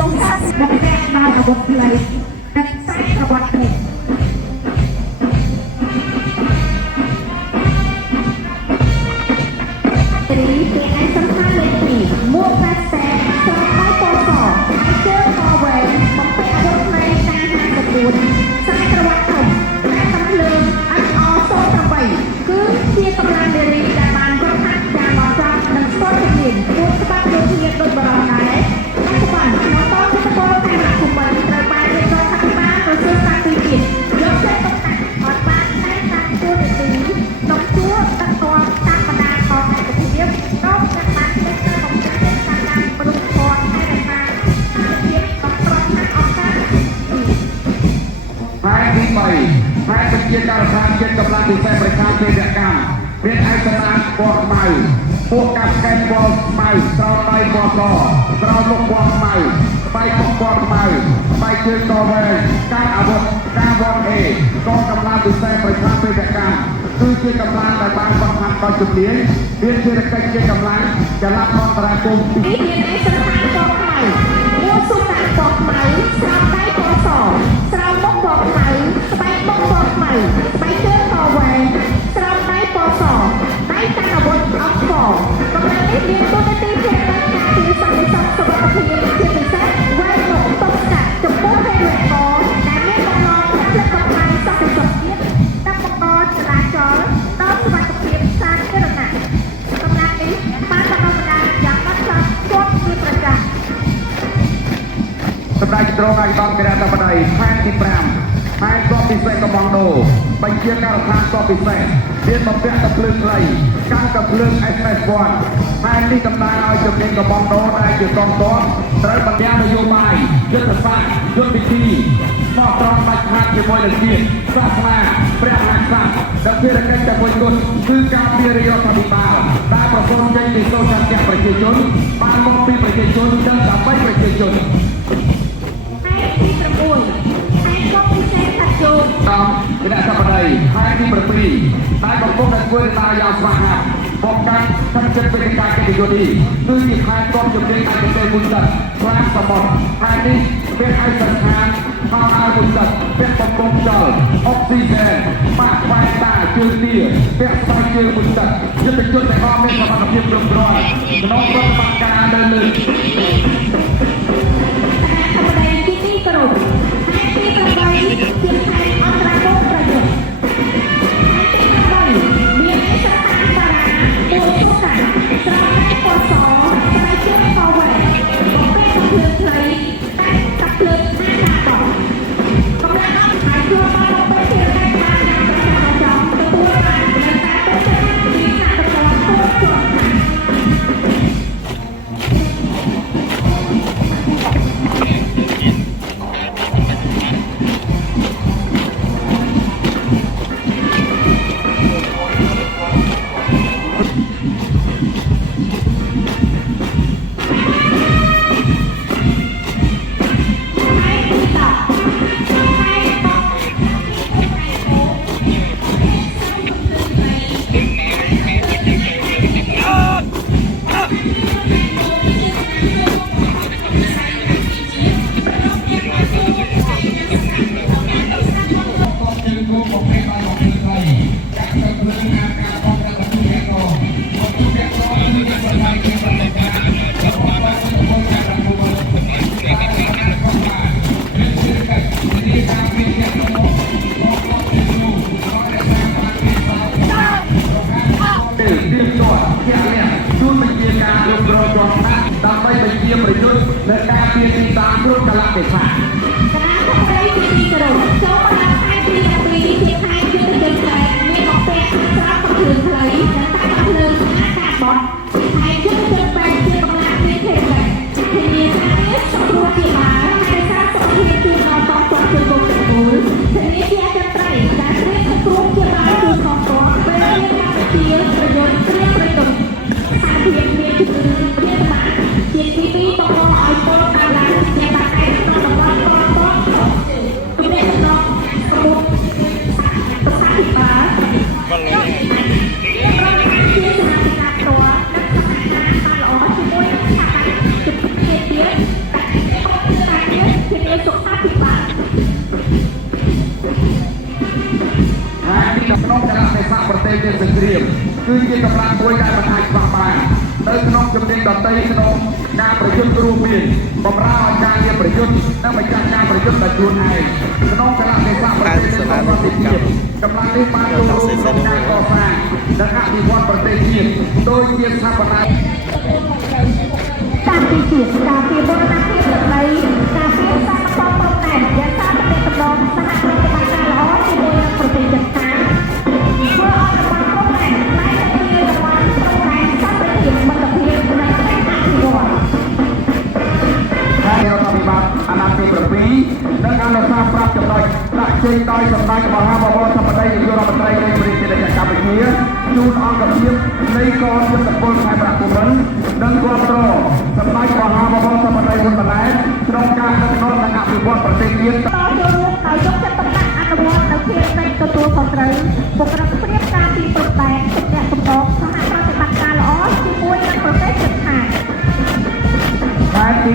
รงสั้นดังแรงมาอาวุธเลยดังไส้อาวุธเลยตีเป็นไอ้สำคัญเลยตีม่วงกระแสสลับไปปอสอไอเจอคอเวนบอกไปอาวุธในการหากระปุนไส้ตะวันตกและตำลึงอันออโซ่ตะไบคือเทียกำลังเดรีแต่บางก็ทักยาหลอดรักหนึ่งต้นเห็นพูดสบัดเดือดเทียโดยบรอไหนปัจจุบันน้องต้นที่ตะโกนแต่หลักคุมวันเติมไปในโดยทักบ้านโดยซื้อตาตีกินยกเส้นตรงนั้นถอดบ้านใช้ตาตัวเดือดตีตกชั่วตะกอนตาบรรดาคอในกระเทียมต้มจากบ้านเล็กๆของเจ้าตาการปรุงคอนให้ได้มากระเทียมต้องปรุงให้ออกมาแพ้ที่ใหม่แพ้เป็นเกียรติการทางเกียรติกำลังดีไซน์ประชาชนเดียกันเป็นไอซ์นานบอลใหม่พวกกับแกนบอลใหม่เตาไตบอลต่อเตาลูกบอลใหม่ไปปกบอลใหม่ไปเชิญต่อไปการอาวุธการบอลเอกองกำลังดีไซน์ประชาชนเดียกันคือเกียรติกำลังแต่บางบางพันบางจุดเลี้ยงเรียนเชียร์กันเกียรติกำลังจะรับมองตราคมนี่เป็นไอซ์นานบอลใหม่มัวสุนัขบอลใหม่สาวได้บอลสองสาวมกบอลใหม่ไปมกบอลใหม่ไปเชิญต่อไปสาวได้บอลสองได้การอาวุธอัพฟอร์กำลังได้เรียนตัวในตีเพลย์ได้การตีสังเกตสังสวัสดิ์เพียงเพียงแค่ไว้หนกตกกัดจมพูดให้แหวกคอแต่เมื่อน้องๆและเพื่อนกำลังสับสนเยี่ยมตั้งปกรณ์จราจรต้องสวัสดิ์เพียงสร้างเรื่องหนักกำลังนี้บ้านตะวันตกอย่างมัดซับโคตรมีประจักษ์สำหรับตรงไอ้ต้องกระดาษบันไดแพ้ที่แปมแพ้ก็พิเศษกำลังโดไปเชียร์การทางก็พิเศษเรียนมาเปลี่ยนกับเพลิงไรการกับเพลิงไอซ์แมสบอลแพ้ที่กำลังเอาจุดเด่นกับมองโดได้จุดกองซ้อนเติมปัญญานโยบายยุทธศาสตร์ยุทธวิธีมอบตรองบัตรพัดเป็นมวยเดียร์ศาสนาเปรียบหักษาและเพื่อการจับมวยกุศคือการเรียนยอดธรรมบาลได้ประสบความสำเร็จในโซนการประชาชนบ้านมองปีประชาชนdan sampaiประชาชนที่ประมูลให้ก็พิเศษตัดจูนต้องtidak sampai hai di berberi naik berpok dan gue ditayang semangat bukan terjadi pendidikan kedigodi tujuh hai kok jadi agenda pusat kelas semot hai diเป็นไอสังหารทางอาวุธเป็นปกป้องจอลออกซิเจนปากไฟตาเชื้อเตี้ยเป็นสายเชื้อบุญจัดจะเป็นจุดแต่ก็ไม่สามารถเพียงรวมร้อยน้องรถปากกาเดินเลยทำอะไรที่นี่กระโดดให้ที่ประบายเสียงไทยอันตรายโลกประโยชน์ให้ที่ประบายเมียให้สถานบาราตัวทุกข์สร้างให้ปอสอสร้างเชื่อมต่อไว้บอกเป็นกำเพื่อนเคยแต่กับเพื่อนหน้าตาต่อกำลังเอาขายตัวมาลงไปเที่ยวได้มาอย่างประชาชนตัวมาในการเป็นเจ้าหน้าที่ขาดตอนตัวส่วนដើម្បីបញ្ជាប្រយុទ្ធនៅការពៀទីតាមគ្រប់កលៈទេសៈគណៈប្រតិជាទីគោរពចូលបានខែទី12ជាខែយុទ្ធជនតែមានមកពេកស្រាប់ប្រព្រឹត្តផ្លូវនិងតាមអភ្លើងអាកាសបត់ខែយុទ្ធជនបែបជាកម្លាំងមានទេវៈធានាថាមានសង្គ្រោះជាបានហើយសារសុខភាពជួយដល់តបជាគុំទាំងមូលធានាជាអចិន្ត្រៃយ៍ដែលត្រៀមសង្គ្រោះជាបានជួយខំតបពេលមានកម្មវិធីប្រយុទ្ធត្រៀមប្រយុទ្ធសារភាពមានជំនឿមានបានជាទីពីរបង្កឲ្យពលតាមឡើងជាបាក់ឯកក្នុងតំបន់ពលពលជំនឿតំណង គឺជាកម្លាំងមួយដែលមិនអាចខ្វះបាននៅក្នុងជំនាញដទៃក្នុងការប្រយុទ្ធរួមមានបម្រើឲ្យការងារប្រយុទ្ធនិងម្ចាស់ការប្រយុទ្ធដោយខ្លួនឯងក្នុងគណៈទេសប្រទេសរបស់ប្រទេសជាតិកម្លាំងនេះបានចូលរួមក្នុងការកសាងនិងអភិវឌ្ឍប្រទេសជាតិដោយជាស្ថាបនាការពីជាតិការពីបរិបទភាពនៃការពីសាស្ត្រប្រព័ន្ធតែយ៉ាងសាស្ត្រเป็นតំណងសហប្រតិបត្តិការល្អជាមួយនឹងប្រទេសជិតខាងធ្វើឲ្យតំបន់ប្រទេសតែជាតំបន់ប្រទេសសន្តិភាពមិត្តភាពនិងការអភិវឌ្ឍហើយរដ្ឋាភិបាលអាណត្តិទី7និងអនុសាសន៍ប្រាប់ចំណុចដាក់ចេញដោយសម្ដេចមហាបវរធម្មតីនាយករដ្ឋមន្ត្រីនៃប្រទេសជាតិកម្ពុជាជូនអង្គភាពនៃកងយុទ្ធពលខេត្តប្រាក់ភូមិន្ទនិងគ្រប់គ្រងសម្ដេចមហាបវរធម្មតីហ៊ុនម៉ាណែតក្នុងការដឹកនាំនិងអភិវឌ្ឍប្រទេសជាតិតចូលរួមដោយយកចិត្តទុកដាក់អនុវត្តនៅភាពនៃទទួលខុសត្រូវបុគ្គលិកព្រៀបការពីប្រទេសជំនះសំណងសហប្រតិបត្តិការល្អជាមួយនឹងប្រទេសជិតខាងខែទី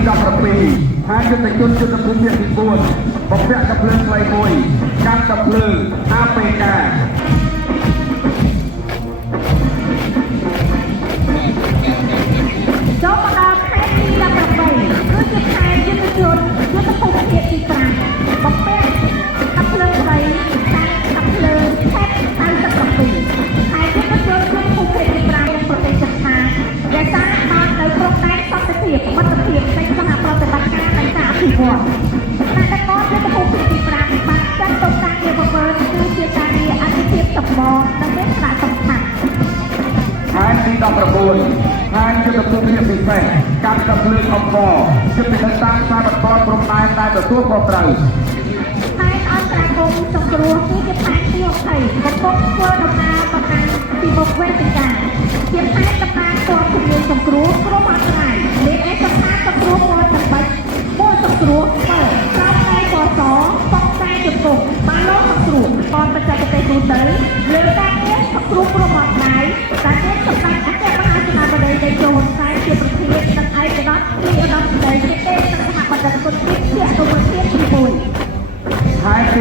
17ហើយយុទ្ធជនយុទ្ធភូមិទី4បំពាក់កាភ្លើងខ្លីមួយកាន់កាភ្លើង APK ចូលមកដល់ខែទី18គឺជាខែយុទ្ធជនយុទ្ធភូមិភាគទី5បំពាក់កាភ្លើងខ្លីកាន់កាភ្លើងខេត្ត97ហើយយុទ្ធជនយុទ្ធភូមិភាគទី5ប្រទេសជិតខាងដែលសាងបាននៅព្រំដែនសន្តិភាពមិត្តភាពនៃសហប្រតិបត្តិការនៃការអភិវឌ្ឍតែដឹកនាំយុទ្ធភូមិភាគទី5បានចាត់ទុកការងារបង្កើនគឺជាការងារអភិភាពសម្បូរនិងមានសារៈសំខាន់ខែទី19ហើយយុទ្ធភូមិភាគពិសេសកាន់កាភ្លើងអង្គរជិតពីតាមការបន្តព្រំដែនដែលទទួលខុសត្រូវផែនអន្តរាគមន៍សង្គ្រោះគឺជាផែនទី20កំពុងធ្វើដំណើរមកកាន់ពីមុខវេទិកាជាផែនដំណើរព័ន្ធជំនាញសង្គ្រោះគ្រោះមហន្តរាយមានឯកសារសង្គ្រោះព័ន្ធដើម្បីព័ន្ធសង្គ្រោះមើលក្រោមតែកសប៉ុកតែជង្គង់បានលោកសង្គ្រោះព័ន្ធបច្ចេកទេសទូទៅលើការងារសង្គ្រោះគ្រោះមហន្តរាយដែលមានសម្ដេចអគ្គមហាសេនាបតីតេជោហ៊ុនសែនជាប្រធាននិងឯកឧត្តមនាយរដ្ឋមន្ត្រីទេនិងសហបណ្ឌិតគុណភាពជាអនុប្រធានទី1ខែទី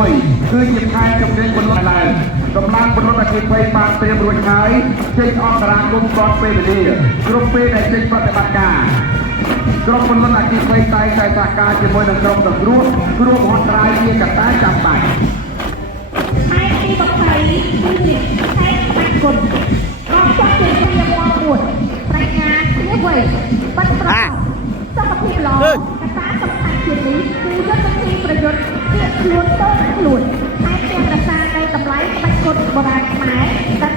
21គឺជាខែជំនាញពលរដ្ឋឡើងកម្លាំងពលរដ្ឋអគ្គិភ័យបានត្រៀមរួចហើយចេញអន្តរាគមន៍ទាន់ពេលវេលាគ្រប់ពេលដែលចេញប្រតិបត្តិការក្រុមពលរដ្ឋអគ្គិភ័យតែងតែសហការជាមួយនឹងក្រុមសង្គ្រោះគ្រោះមហន្តរាយជាកត្តាចាំបាច់ខែទី20គឺជាខែផ្នែកគុណកងទ័ពជាព្រាម4ប្រាជ្ញាជាវ័យបាត់ប្រកបសុខភាពល្អកត្តាសំខាន់ជានេះគឺយុទ្ធវិធីប្រយុទ្ធជាខ្លួនតខ្លួនតែទាំងរក្សានៅតម្លៃក្បាច់គុណបុរាណខ្មែរដែល